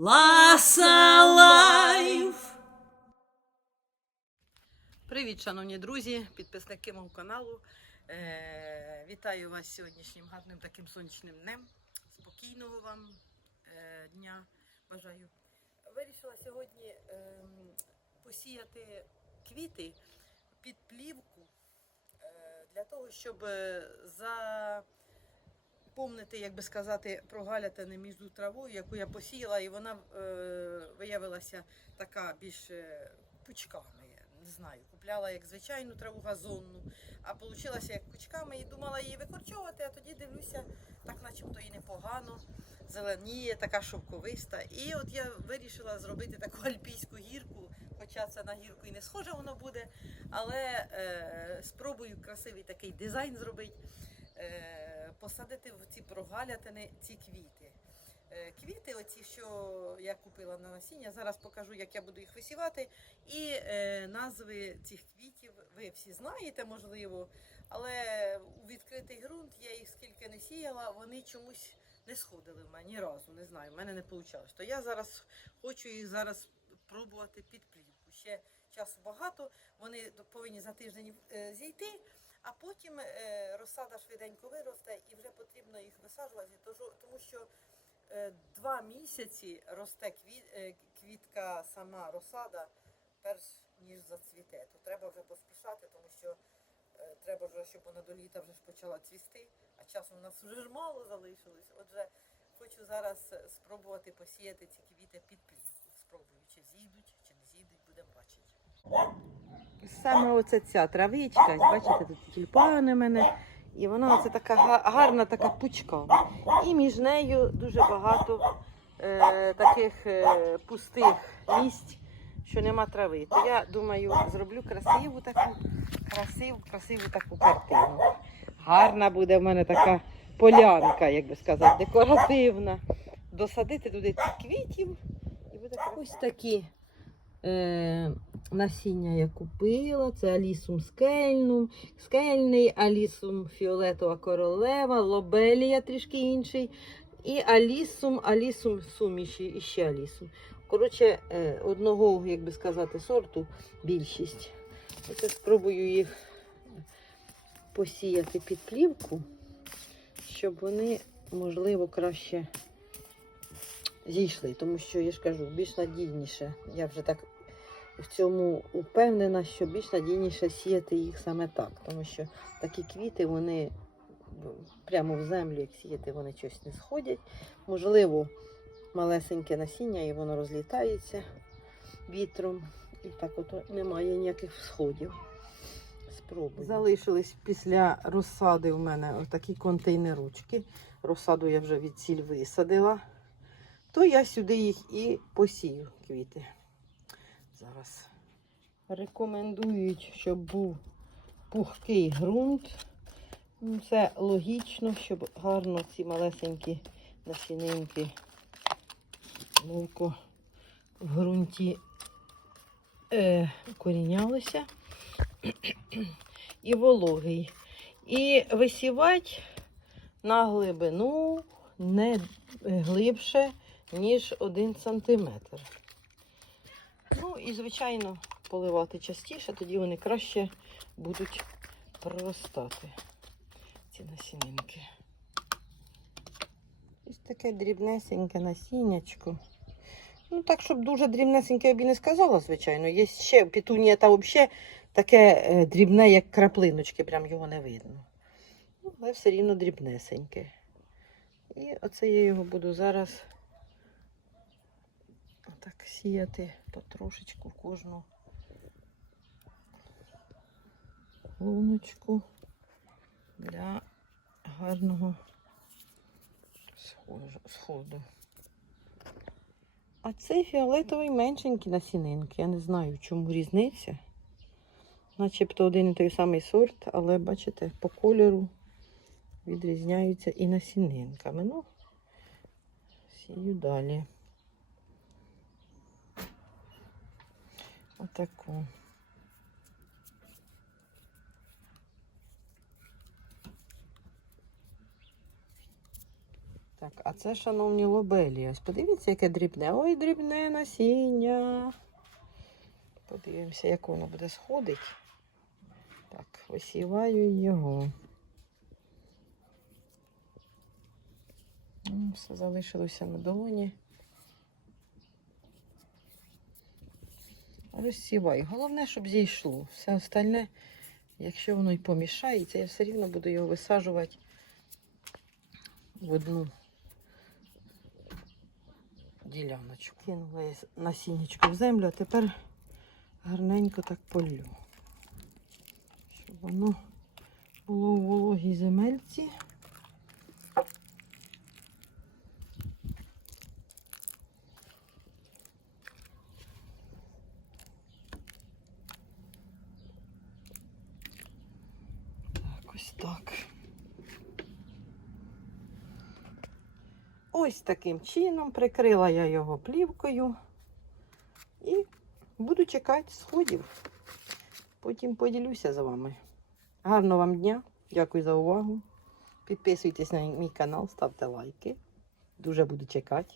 Ласа Лайф! Привіт, шановні друзі, підписники мого каналу. Е, вітаю вас сьогоднішнім гарним таким сонячним днем. Спокійного вам е, дня бажаю. Вирішила сьогодні ем, посіяти квіти під плівку е, для того, щоб е, запомнити, як би сказати, прогалятини між травою, яку я посіяла, і вона е, виявилася така більш е, пучками. Не знаю, купляла як звичайну траву газонну, а вийшла як пучками і думала її викорчовувати, а тоді дивлюся, так начебто і непогано, зеленіє, така шовковиста. І от я вирішила зробити таку альпійську гірку, хоча це на гірку і не схоже воно буде, але е, спробую красивий такий дизайн зробити, посадити в ці прогалятини ці квіти. Е, Квіти, оці, що я купила на насіння, зараз покажу, як я буду їх висівати. І е, назви цих квітів ви всі знаєте, можливо, але у відкритий ґрунт я їх скільки не сіяла, вони чомусь не сходили в мене разу, не знаю, в мене не вийшло. То я зараз хочу їх зараз пробувати під плівку. Ще часу багато, вони повинні за тиждень е, зійти, а потім е, розсада швиденько виросте і вже потрібно їх висаджувати, тому що е, два місяці росте е, квітка сама розсада, перш ніж зацвіте. То треба вже поспішати, тому що треба вже, щоб вона до літа вже ж почала цвісти, а часу у нас вже ж мало залишилось. Отже, хочу зараз спробувати посіяти ці квіти під плівку. Саме оце ця травичка, бачите, тут тюльпани в мене. І вона оце така гарна така пучка. І між нею дуже багато е, таких е, пустих місць, що нема трави. То я думаю, зроблю красиву таку, красиву, красиву таку картину. Гарна буде в мене така полянка, як би сказати, декоративна. Досадити туди квітів і буде. Ось такі е, насіння я купила. Це алісум скельнум, скельний, алісум фіолетова королева, лобелія трішки інший. І алісум, алісум суміші, і ще алісум. Коротше, е, одного, як би сказати, сорту більшість. Оце спробую їх посіяти під плівку, щоб вони, можливо, краще зійшли. Тому що, я ж кажу, більш надійніше. Я вже так в цьому упевнена, що більш надійніше сіяти їх саме так. Тому що такі квіти, вони прямо в землю, як сіяти, вони щось не сходять. Можливо, малесеньке насіння і воно розлітається вітром. І так от немає ніяких всходів. Спробую. Залишились після розсади у мене отакі контейнерочки. Розсаду я вже від сіль висадила. То я сюди їх і посію квіти. Зараз рекомендують, щоб був пухкий ґрунт. Ну, Це логічно, щоб гарно ці малесенькі насінинки ловко в ґрунті е, корінялися. І вологий. І висівати на глибину не глибше, ніж 1 сантиметр. Ну і, звичайно, поливати частіше, тоді вони краще будуть проростати, ці насінинки. Ось таке дрібнесеньке насіннячко. Ну, так, щоб дуже дрібнесеньке я б і не сказала, звичайно. Є ще пітунія та взагалі таке е, дрібне, як краплиночки, прям його не видно. Ну, але все рівно дрібнесеньке. І оце я його буду зараз отак сіяти потрошечку кожну луночку для гарного сходу. А цей фіолетовий меншенький насінинки. Я не знаю, чому різниця. Начебто один і той самий сорт, але бачите, по кольору відрізняються і насінинками. Ну, сію далі. Отаку. Так, а це, шановні лобелі. Ось подивіться, яке дрібне. Ой, дрібне насіння. Подивимося, як воно буде сходить. Так, висіваю його. Все залишилося на долоні. Розсівай. Головне, щоб зійшло. Все остальне, якщо воно й помішається, я все рівно буду його висаджувати в одну діляночку. Кинула я насіннячко в землю, а тепер гарненько так полю. Щоб воно було в вологій земельці. Так, ось так. Ось таким чином прикрила я його плівкою і буду чекати сходів. Потім поділюся з вами. Гарного вам дня, дякую за увагу. Підписуйтесь на мій канал, ставте лайки. Дуже буду чекати.